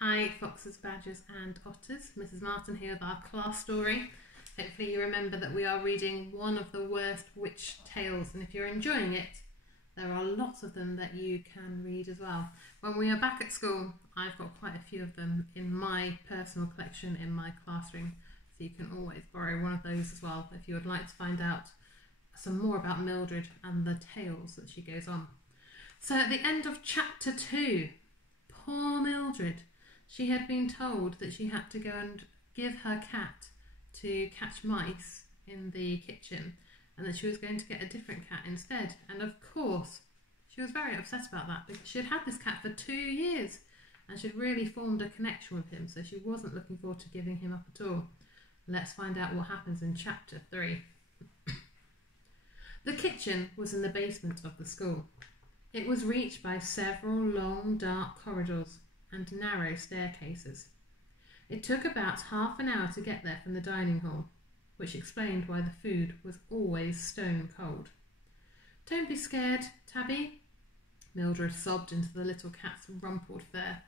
Hi foxes, badgers and otters, Mrs. Martin here with our class story. Hopefully you remember that we are reading one of the worst witch tales, and if you're enjoying it, there are lots of them that you can read as well. When we are back at school, I've got quite a few of them in my personal collection in my classroom, so you can always borrow one of those as well if you would like to find out some more about Mildred and the tales that she goes on. So at the end of chapter 2, poor Mildred, she had been told that she had to go and give her cat to catch mice in the kitchen, and that she was going to get a different cat instead. And of course, she was very upset about that because she had had this cat for 2 years and she'd really formed a connection with him, so she wasn't looking forward to giving him up at all. Let's find out what happens in chapter 3. The kitchen was in the basement of the school. It was reached by several long, dark corridors and narrow staircases. It took about half an hour to get there from the dining hall, which explained why the food was always stone cold. "Don't be scared, Tabby," Mildred sobbed into the little cat's rumpled fur.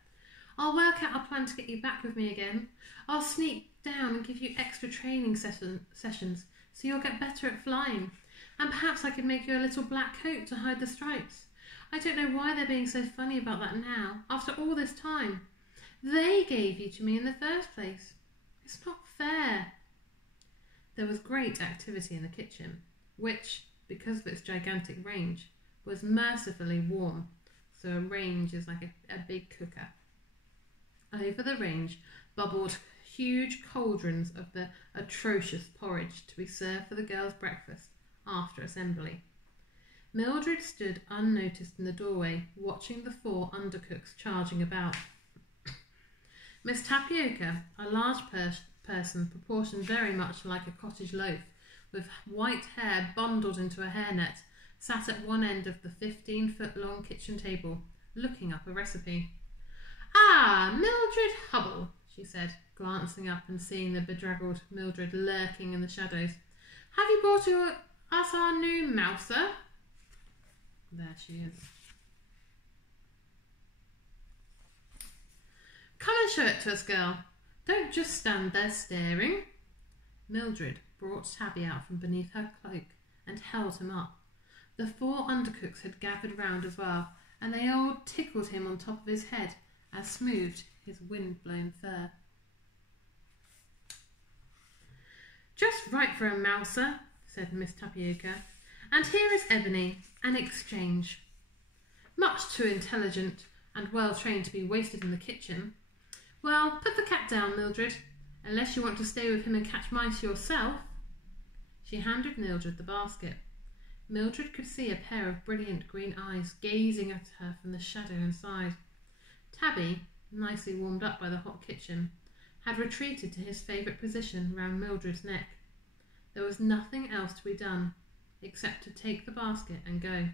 "I'll work out a plan to get you back with me again. I'll sneak down and give you extra training sessions so you'll get better at flying. And perhaps I could make you a little black coat to hide the stripes. I don't know why they're being so funny about that now, after all this time. They gave you to me in the first place. It's not fair." There was great activity in the kitchen, which, because of its gigantic range, was mercifully warm. So a range is like a big cooker. Over the range bubbled huge cauldrons of the atrocious porridge to be served for the girls' breakfast after assembly. Mildred stood unnoticed in the doorway, watching the 4 undercooks charging about. Miss Tapioca, a large person proportioned very much like a cottage loaf, with white hair bundled into a hairnet, sat at one end of the 15-foot-long kitchen table, looking up a recipe. "Ah, Mildred Hubble," she said, glancing up and seeing the bedraggled Mildred lurking in the shadows. "Have you brought us our new mouser?" There she is. "Come and show it to us, girl. Don't just stand there staring." Mildred brought Tabby out from beneath her cloak and held him up. The 4 undercooks had gathered round as well, and they all tickled him on top of his head as smoothed his wind-blown fur. "Just right for a mouser," said Miss Tapioca. "And here is Ebony, an exchange. Much too intelligent and well-trained to be wasted in the kitchen. Well, put the cat down, Mildred, unless you want to stay with him and catch mice yourself." She handed Mildred the basket. Mildred could see a pair of brilliant green eyes gazing at her from the shadow inside. Tabby, nicely warmed up by the hot kitchen, had retreated to his favourite position round Mildred's neck. There was nothing else to be done except to take the basket and go.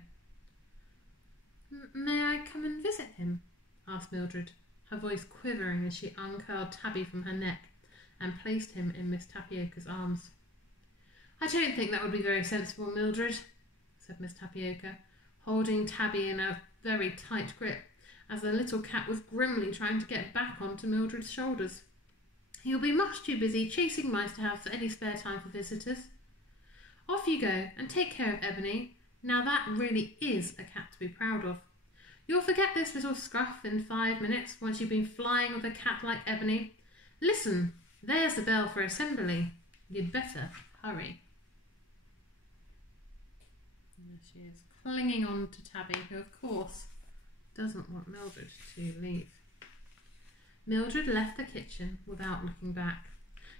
"May I come and visit him?" asked Mildred, her voice quivering as she uncurled Tabby from her neck and placed him in Miss Tapioca's arms. "I don't think that would be very sensible, Mildred," said Miss Tapioca, holding Tabby in a very tight grip as the little cat was grimly trying to get back onto Mildred's shoulders. "You'll be much too busy chasing mice to have any spare time for visitors. Off you go and take care of Ebony. Now that really is a cat to be proud of. You'll forget this little scruff in 5 minutes once you've been flying with a cat like Ebony. Listen, there's the bell for assembly. You'd better hurry." There she is, clinging on to Tabby, who of course doesn't want Mildred to leave. Mildred left the kitchen without looking back.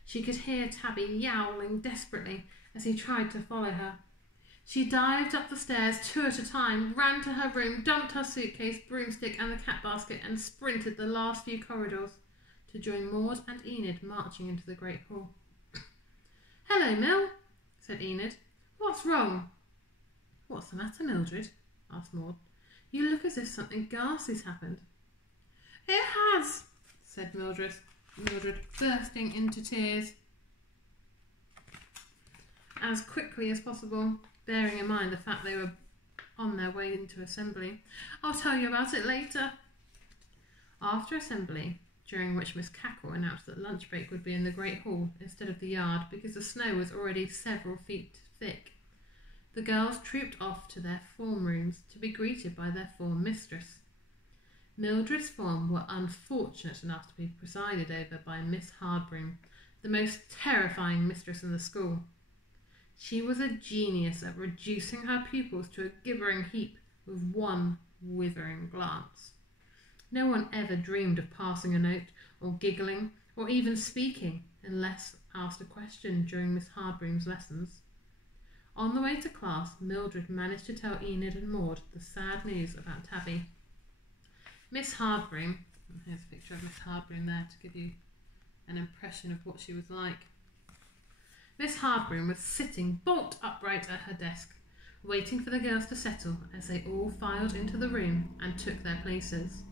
She could hear Tabby yowling desperately as he tried to follow her. She dived up the stairs 2 at a time, ran to her room, dumped her suitcase, broomstick and the cat basket, and sprinted the last few corridors to join Maud and Enid marching into the great hall. "Hello, Mill," said Enid. "What's wrong?" "What's the matter, Mildred?" asked Maud. "You look as if something ghastly's happened." "It has," said Mildred, bursting into tears as quickly as possible, bearing in mind the fact they were on their way into assembly. "I'll tell you about it later." After assembly, during which Miss Cackle announced that lunch break would be in the Great Hall instead of the yard because the snow was already several feet thick. The girls trooped off to their form rooms to be greeted by their form mistress. Mildred's form were unfortunate enough to be presided over by Miss Hardbroom, the most terrifying mistress in the school. She was a genius at reducing her pupils to a gibbering heap with one withering glance. No one ever dreamed of passing a note, or giggling, or even speaking, unless asked a question during Miss Hardbroom's lessons. On the way to class, Mildred managed to tell Enid and Maud the sad news about Tabby. Miss Hardbroom, here's a picture of Miss Hardbroom there to give you an impression of what she was like. Miss Hardbroom was sitting bolt upright at her desk, waiting for the girls to settle as they all filed into the room and took their places,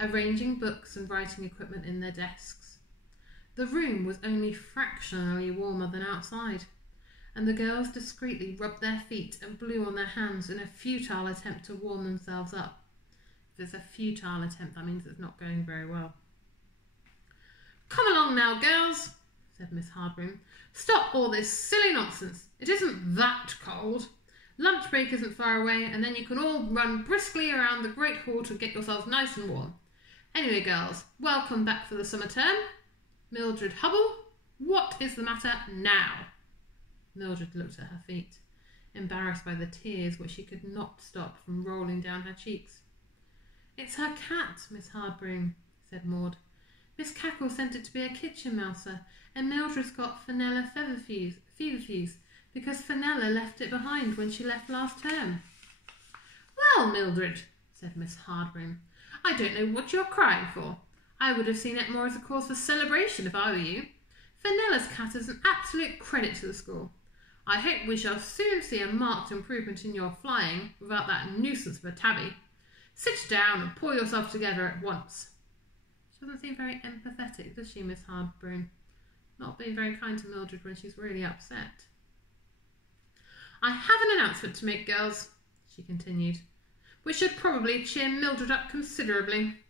arranging books and writing equipment in their desks. The room was only fractionally warmer than outside, and the girls discreetly rubbed their feet and blew on their hands in a futile attempt to warm themselves up. If it's a futile attempt, that means it's not going very well. "Come along now, girls," said Miss Hardbroom. "Stop all this silly nonsense. It isn't that cold. Lunch break isn't far away, and then you can all run briskly around the Great Hall to get yourselves nice and warm. Anyway, girls, welcome back for the summer term. Mildred Hubble, what is the matter now?" Mildred looked at her feet, embarrassed by the tears which she could not stop from rolling down her cheeks. "It's her cat, Miss Hardbroom," said Maud. "Miss Cackle sent it to be a kitchen mouser, and Mildred's got Fenella feverfews because Fenella left it behind when she left last term." "Well, Mildred," said Miss Hardbroom, "I don't know what you're crying for. I would have seen it more as a cause for celebration if I were you. Fenella's cat is an absolute credit to the school. I hope we shall soon see a marked improvement in your flying without that nuisance of a Tabby. Sit down and pull yourself together at once." She doesn't seem very empathetic, does she, Miss Hardbroom? Not being very kind to Mildred when she's really upset. "I have an announcement to make, girls," she continued, "which should probably cheer Mildred up considerably.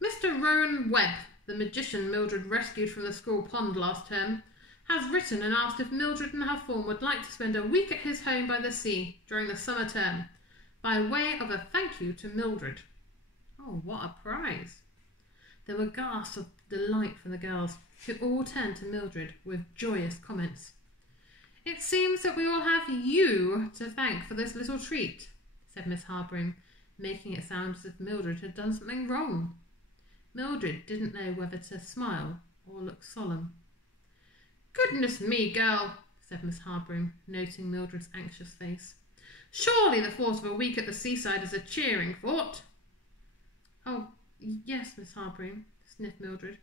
Mr. Rowan Webb, the magician Mildred rescued from the school pond last term, has written and asked if Mildred and her form would like to spend a week at his home by the sea during the summer term, by way of a thank you to Mildred." Oh, what a prize! There were gasps of delight from the girls, who all turned to Mildred with joyous comments. "It seems that we all have you to thank for this little treat," said Miss Hardbroom, making it sound as if Mildred had done something wrong. Mildred didn't know whether to smile or look solemn. "Goodness me, girl," said Miss Hardbroom, noting Mildred's anxious face. "Surely the thought of a week at the seaside is a cheering thought." "Oh, yes, Miss Hardbroom," sniffed Mildred.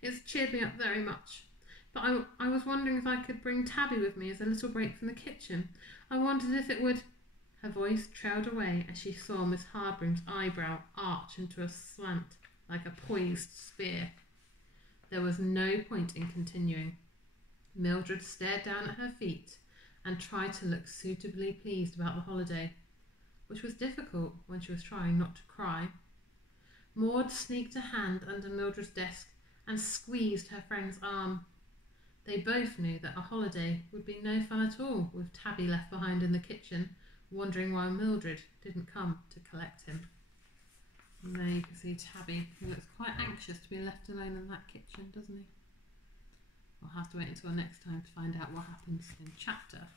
"It's cheered me up very much. But I was wondering if I could bring Tabby with me as a little break from the kitchen. I wondered if it would—" Her voice trailed away as she saw Miss Hardbroom's eyebrow arch into a slant like a poised spear. There was no point in continuing. Mildred stared down at her feet and tried to look suitably pleased about the holiday, which was difficult when she was trying not to cry. Maud sneaked a hand under Mildred's desk and squeezed her friend's arm. They both knew that a holiday would be no fun at all with Tabby left behind in the kitchen, wondering why Mildred didn't come to collect him. And there you can see Tabby, who looks quite anxious to be left alone in that kitchen, doesn't he? We'll have to wait until next time to find out what happens in chapter